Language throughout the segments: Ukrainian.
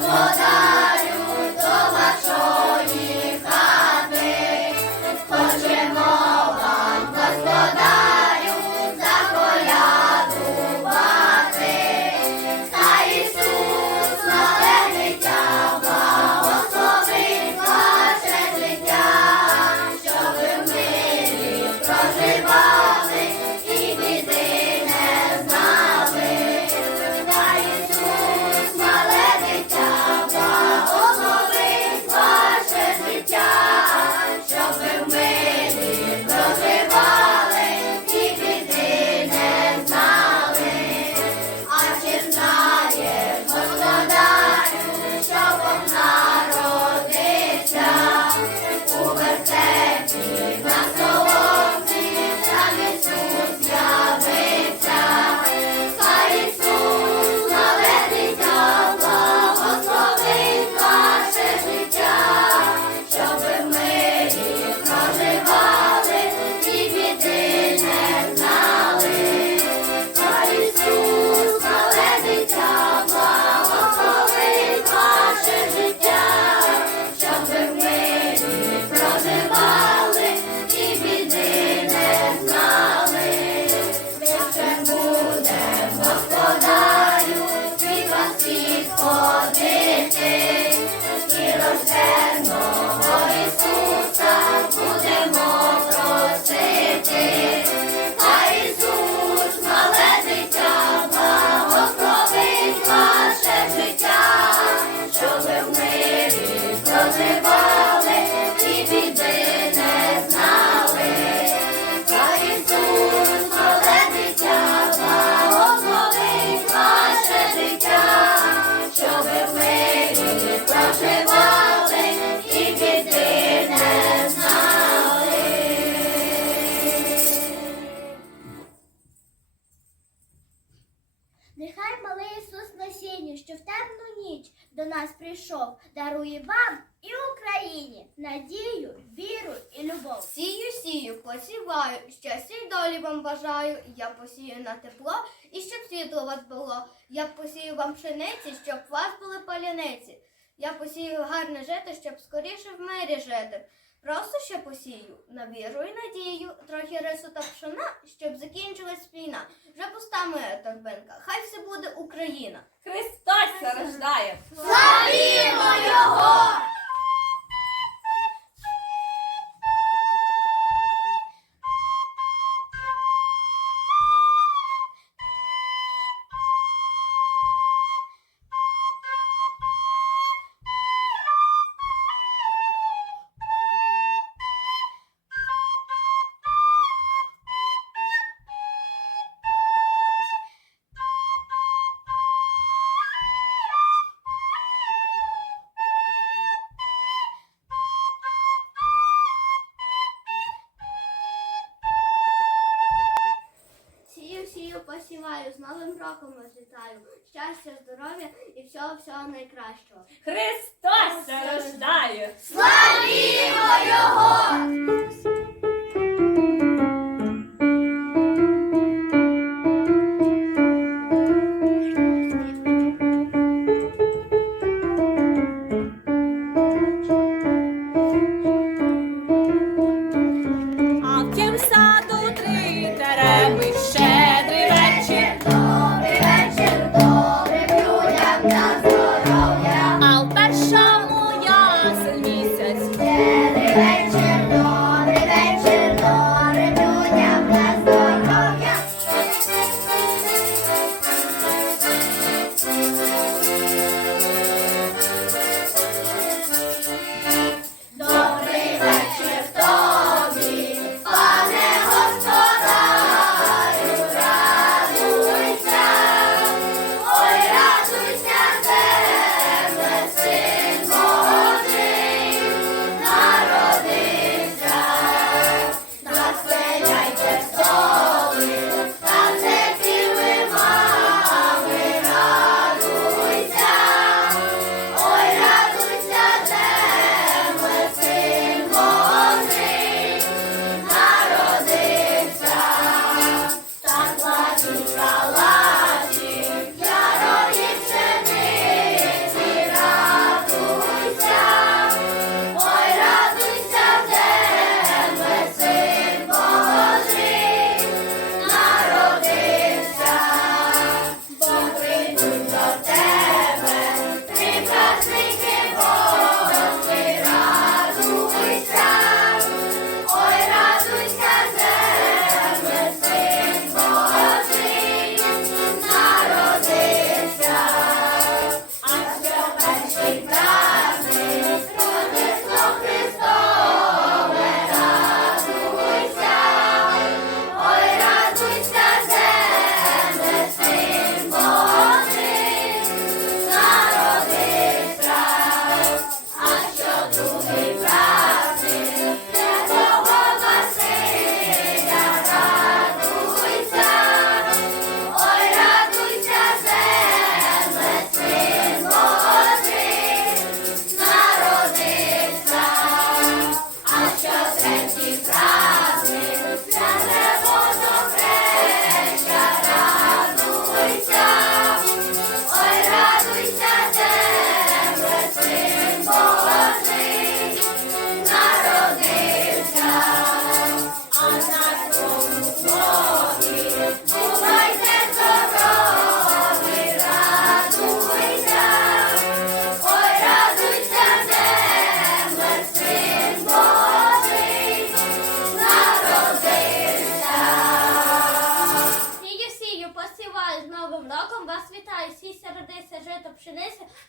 one. Ісус що в темну ніч до нас прийшов, дарує вам і Україні надію, віру і любов. Сію, сію, посіваю, щастя й долі вам бажаю. Я посію на тепло і щоб світло вас було. Я посію вам пшениці, щоб у вас були паляниці. Я посію гарне жито, щоб скоріше в мирі жити. Просто ще посію на віру і надію, трохи рису та пшона, щоб закінчилась війна. Вже пуста моя торбинка, хай все буде Україна. Христос рождає! Славімо Його! Посіваю, з Новим роком вас вітаю. Щастя, здоров'я і всього всього найкращого. Христос рождає! Славімо Його!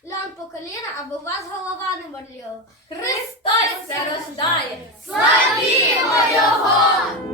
Льон по коліна, або у вас голова не боліла. Христос це рождає! Славімо Його!